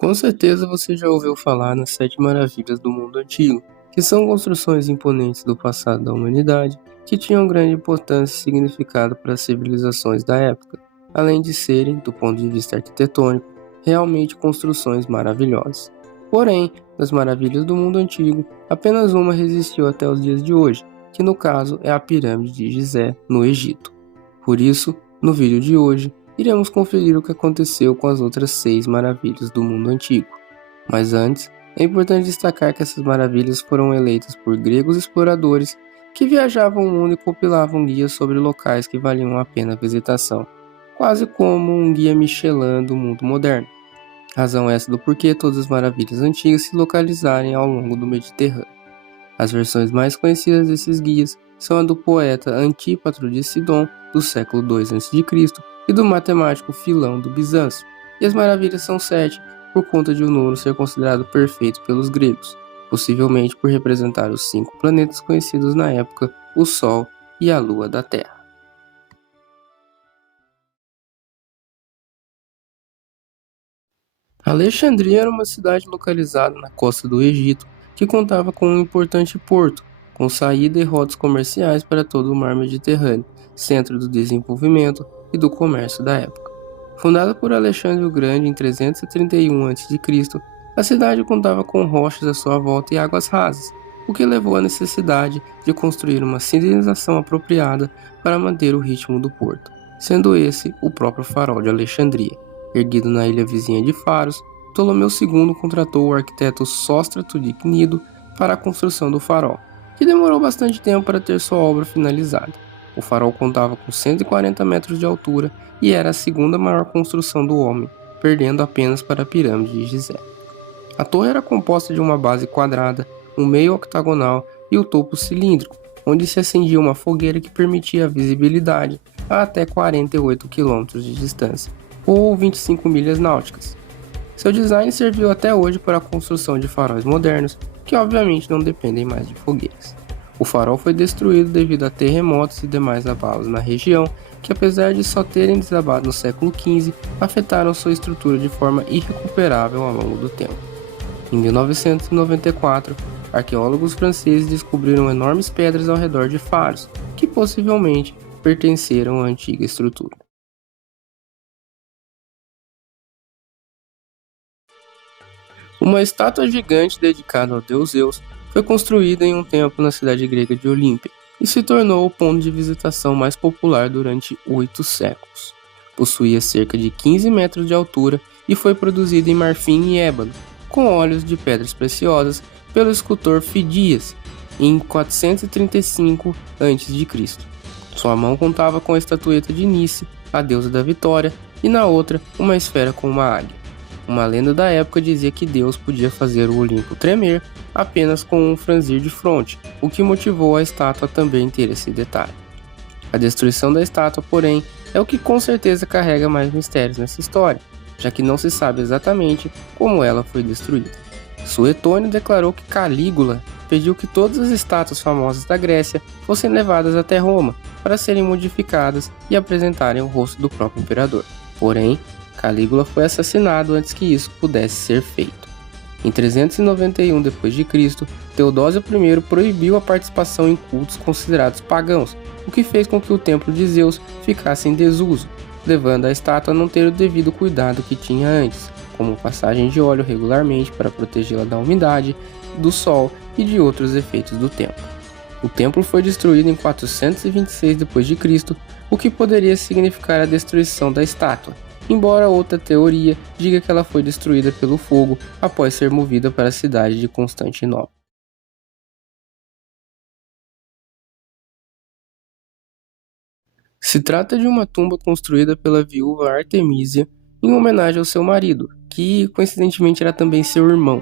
Com certeza você já ouviu falar nas Sete Maravilhas do Mundo Antigo, que são construções imponentes do passado da humanidade que tinham grande importância e significado para as civilizações da época, além de serem, do ponto de vista arquitetônico, realmente construções maravilhosas. Porém, das maravilhas do mundo antigo, apenas uma resistiu até os dias de hoje, que no caso é a Pirâmide de Gizé, no Egito. Por isso, no vídeo de hoje, iremos conferir o que aconteceu com as outras 6 maravilhas do mundo antigo. Mas antes, é importante destacar que essas maravilhas foram eleitas por gregos exploradores que viajavam o mundo e compilavam guias sobre locais que valiam a pena a visitação, quase como um guia Michelin do mundo moderno. Razão essa do porquê todas as maravilhas antigas se localizarem ao longo do Mediterrâneo. As versões mais conhecidas desses guias são a do poeta Antípatro de Sidon, do século II a.C., e do matemático Filão do Bizâncio. E as maravilhas são 7, por conta de o número ser considerado perfeito pelos gregos, possivelmente por representar os 5 planetas conhecidos na época, o Sol e a Lua da Terra. Alexandria era uma cidade localizada na costa do Egito, que contava com um importante porto, com saída e rotas comerciais para todo o mar Mediterrâneo, centro do desenvolvimento e do comércio da época. Fundada por Alexandre o Grande em 331 a.C., a cidade contava com rochas à sua volta e águas rasas, o que levou à necessidade de construir uma sinalização apropriada para manter o ritmo do porto, sendo esse o próprio farol de Alexandria. Erguido na ilha vizinha de Faros, Ptolomeu II contratou o arquiteto Sóstrato de Cnido para a construção do farol, que demorou bastante tempo para ter sua obra finalizada. O farol contava com 140 metros de altura e era a segunda maior construção do homem, perdendo apenas para a Pirâmide de Gizé. A torre era composta de uma base quadrada, um meio octagonal e o topo cilíndrico, onde se acendia uma fogueira que permitia a visibilidade a até 48 km de distância, ou 25 milhas náuticas. Seu design serviu até hoje para a construção de faróis modernos, que obviamente não dependem mais de fogueiras. O farol foi destruído devido a terremotos e demais abalos na região, que apesar de só terem desabado no século XV, afetaram sua estrutura de forma irrecuperável ao longo do tempo. Em 1994, arqueólogos franceses descobriram enormes pedras ao redor de Faros, que possivelmente pertenceram à antiga estrutura. Uma estátua gigante dedicada ao deus Zeus foi construída em um templo na cidade grega de Olímpia e se tornou o ponto de visitação mais popular durante 8 séculos. Possuía cerca de 15 metros de altura e foi produzida em marfim e ébano, com óleos de pedras preciosas, pelo escultor Fidias, em 435 a.C. Sua mão contava com a estatueta de Nice, a deusa da vitória, e na outra uma esfera com uma águia. Uma lenda da época dizia que Deus podia fazer o Olimpo tremer apenas com um franzir de fronte, o que motivou a estátua também ter esse detalhe. A destruição da estátua, porém, é o que com certeza carrega mais mistérios nessa história, já que não se sabe exatamente como ela foi destruída. Suetônio declarou que Calígula pediu que todas as estátuas famosas da Grécia fossem levadas até Roma para serem modificadas e apresentarem o rosto do próprio imperador. Porém, Calígula foi assassinado antes que isso pudesse ser feito. Em 391 d.C., Teodósio I proibiu a participação em cultos considerados pagãos, o que fez com que o templo de Zeus ficasse em desuso, levando a estátua a não ter o devido cuidado que tinha antes, como passagem de óleo regularmente para protegê-la da umidade, do sol e de outros efeitos do tempo. O templo foi destruído em 426 d.C., o que poderia significar a destruição da estátua, embora outra teoria diga que ela foi destruída pelo fogo após ser movida para a cidade de Constantinopla. Se trata de uma tumba construída pela viúva Artemísia em homenagem ao seu marido, que coincidentemente era também seu irmão.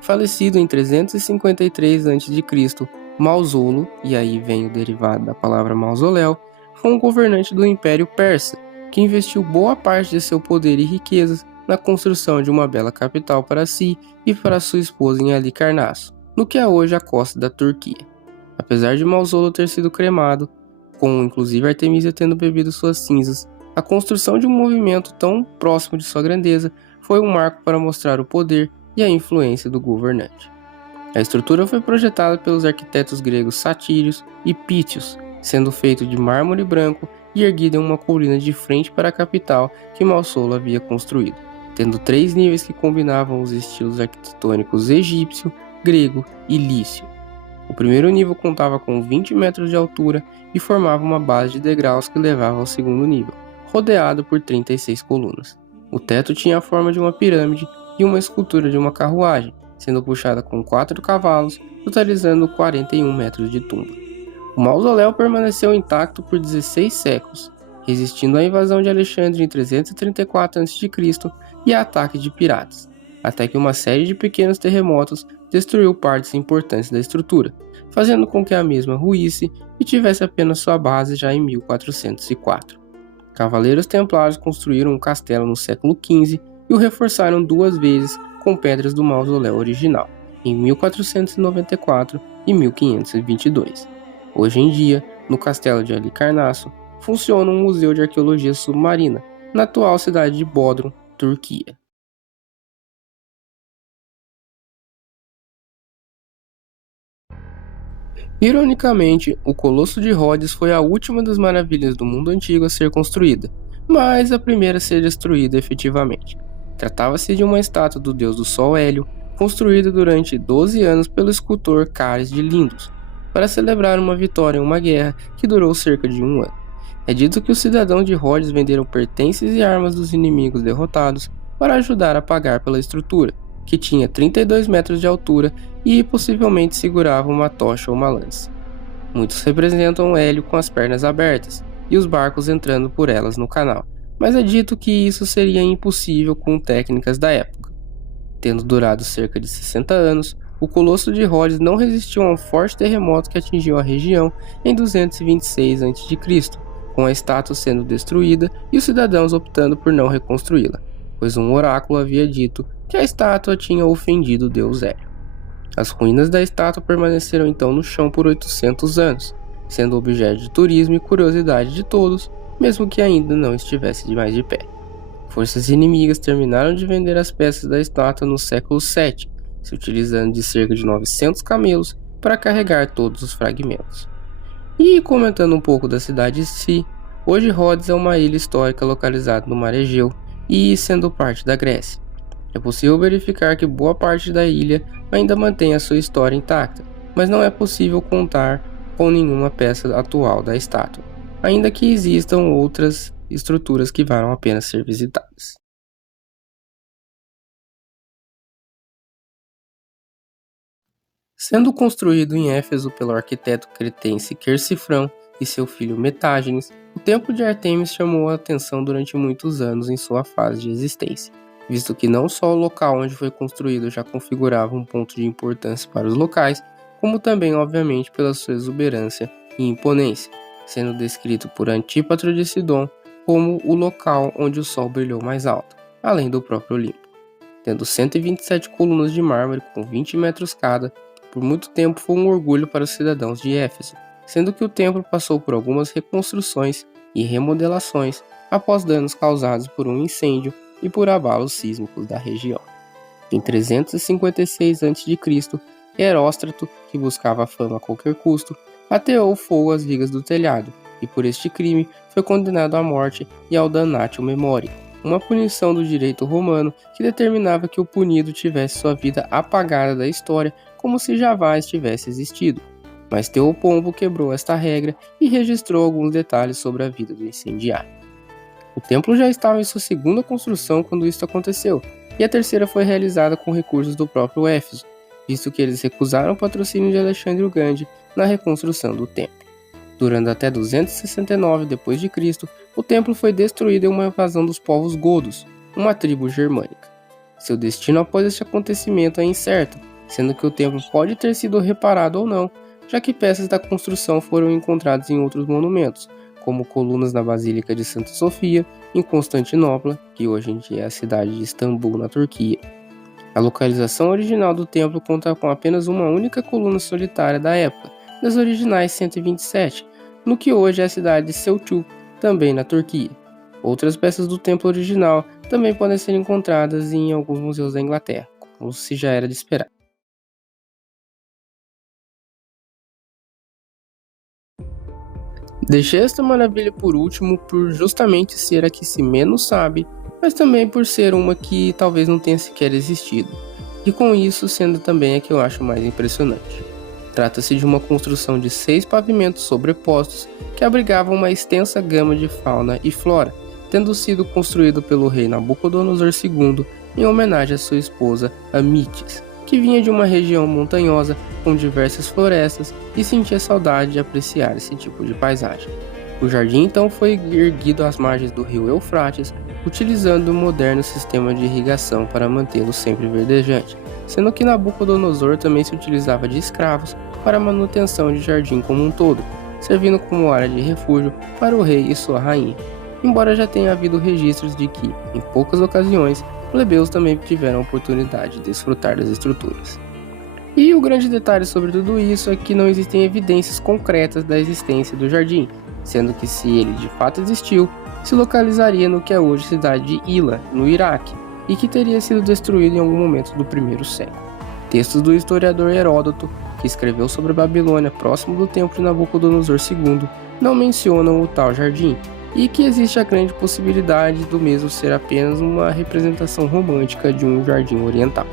Falecido em 353 a.C., Mausolo, e aí vem o derivado da palavra mausoléu, foi um governante do Império Persa, que investiu boa parte de seu poder e riquezas na construção de uma bela capital para si e para sua esposa em Halicarnasso, no que é hoje a costa da Turquia. Apesar de Mausolo ter sido cremado, com inclusive Artemísia tendo bebido suas cinzas, a construção de um movimento tão próximo de sua grandeza foi um marco para mostrar o poder e a influência do governante. A estrutura foi projetada pelos arquitetos gregos Satírios e Pítios, sendo feito de mármore branco e erguida em uma colina de frente para a capital que Malsolo havia construído, tendo 3 níveis que combinavam os estilos arquitetônicos egípcio, grego e lício. O primeiro nível contava com 20 metros de altura e formava uma base de degraus que levava ao segundo nível, rodeado por 36 colunas. O teto tinha a forma de uma pirâmide e uma escultura de uma carruagem, sendo puxada com 4 cavalos, totalizando 41 metros de tumba. O mausoléu permaneceu intacto por 16 séculos, resistindo à invasão de Alexandre em 334 a.C. e a ataques de piratas, até que uma série de pequenos terremotos destruiu partes importantes da estrutura, fazendo com que a mesma ruísse e tivesse apenas sua base já em 1404. Cavaleiros templários construíram um castelo no século XV e o reforçaram 2 vezes com pedras do mausoléu original, em 1494 e 1522. Hoje em dia, no castelo de Halicarnasso, funciona um museu de arqueologia submarina, na atual cidade de Bodrum, Turquia. Ironicamente, o Colosso de Rhodes foi a última das maravilhas do mundo antigo a ser construída, mas a primeira a ser destruída efetivamente. Tratava-se de uma estátua do deus do Sol Hélio, construída durante 12 anos pelo escultor Cares de Lindos, para celebrar uma vitória em uma guerra que durou cerca de 1 ano. É dito que os cidadãos de Rhodes venderam pertences e armas dos inimigos derrotados para ajudar a pagar pela estrutura, que tinha 32 metros de altura e possivelmente segurava uma tocha ou uma lança. Muitos representam Hélio com as pernas abertas e os barcos entrando por elas no canal, mas é dito que isso seria impossível com técnicas da época. Tendo durado cerca de 60 anos, o Colosso de Rhodes não resistiu a um forte terremoto que atingiu a região em 226 a.C., com a estátua sendo destruída e os cidadãos optando por não reconstruí-la, pois um oráculo havia dito que a estátua tinha ofendido o deus Hélio. As ruínas da estátua permaneceram então no chão por 800 anos, sendo objeto de turismo e curiosidade de todos, mesmo que ainda não estivesse mais de pé. Forças inimigas terminaram de vender as peças da estátua no século VII, se utilizando de cerca de 900 camelos para carregar todos os fragmentos. E comentando um pouco da cidade em si, hoje Rhodes é uma ilha histórica localizada no Mar Egeu e sendo parte da Grécia. É possível verificar que boa parte da ilha ainda mantém a sua história intacta, mas não é possível contar com nenhuma peça atual da estátua, ainda que existam outras estruturas que valem a pena ser visitadas. Sendo construído em Éfeso pelo arquiteto cretense Quercifrão e seu filho Metágenes, o templo de Ártemis chamou a atenção durante muitos anos em sua fase de existência, visto que não só o local onde foi construído já configurava um ponto de importância para os locais, como também, obviamente, pela sua exuberância e imponência, sendo descrito por Antípatro de Sidon como o local onde o sol brilhou mais alto, além do próprio Olimpo. Tendo 127 colunas de mármore com 20 metros cada, por muito tempo foi um orgulho para os cidadãos de Éfeso, sendo que o templo passou por algumas reconstruções e remodelações após danos causados por um incêndio e por abalos sísmicos da região. Em 356 a.C., Heróstrato, que buscava a fama a qualquer custo, ateou fogo às vigas do telhado, e por este crime foi condenado à morte e ao damnatio memoriae, uma punição do direito romano que determinava que o punido tivesse sua vida apagada da história como se jamais tivesse existido. Mas Teopompo quebrou esta regra e registrou alguns detalhes sobre a vida do incendiário. O templo já estava em sua segunda construção quando isso aconteceu, e a terceira foi realizada com recursos do próprio Éfeso, visto que eles recusaram o patrocínio de Alexandre o Grande na reconstrução do templo. Durando até 269 d.C., o templo foi destruído em uma invasão dos povos godos, uma tribo germânica. Seu destino após este acontecimento é incerto, sendo que o templo pode ter sido reparado ou não, já que peças da construção foram encontradas em outros monumentos, como colunas na Basílica de Santa Sofia, em Constantinopla, que hoje em dia é a cidade de Istambul, na Turquia. A localização original do templo conta com apenas uma única coluna solitária da época, das originais 127, no que hoje é a cidade de Selçuk, também na Turquia. Outras peças do templo original também podem ser encontradas em alguns museus da Inglaterra, como se já era de esperar. Deixei esta maravilha por último por justamente ser a que se menos sabe, mas também por ser uma que talvez não tenha sequer existido, e com isso sendo também a que eu acho mais impressionante. Trata-se de uma construção de 6 pavimentos sobrepostos que abrigavam uma extensa gama de fauna e flora, tendo sido construído pelo rei Nabucodonosor II em homenagem à sua esposa Amites, que vinha de uma região montanhosa com diversas florestas e sentia saudade de apreciar esse tipo de paisagem. O jardim então foi erguido às margens do rio Eufrates, utilizando um moderno sistema de irrigação para mantê-lo sempre verdejante, sendo que Nabucodonosor também se utilizava de escravos para a manutenção de jardim como um todo, servindo como área de refúgio para o rei e sua rainha. Embora já tenha havido registros de que, em poucas ocasiões, plebeus também tiveram a oportunidade de desfrutar das estruturas. E o grande detalhe sobre tudo isso é que não existem evidências concretas da existência do jardim, sendo que se ele de fato existiu, se localizaria no que é hoje a cidade de Hila, no Iraque, e que teria sido destruído em algum momento do primeiro século. Textos do historiador Heródoto, que escreveu sobre a Babilônia próximo do templo de Nabucodonosor II, não mencionam o tal jardim, e que existe a grande possibilidade do mesmo ser apenas uma representação romântica de um jardim oriental.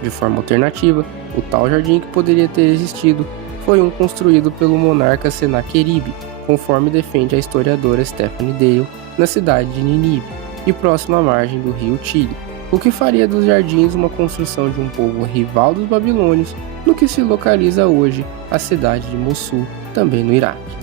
De forma alternativa, o tal jardim que poderia ter existido foi um construído pelo monarca Senaqueribe, conforme defende a historiadora Stephanie Dale, na cidade de Nínive, e próximo à margem do rio Tigre, o que faria dos jardins uma construção de um povo rival dos babilônios, no que se localiza hoje a cidade de Mossul, também no Iraque.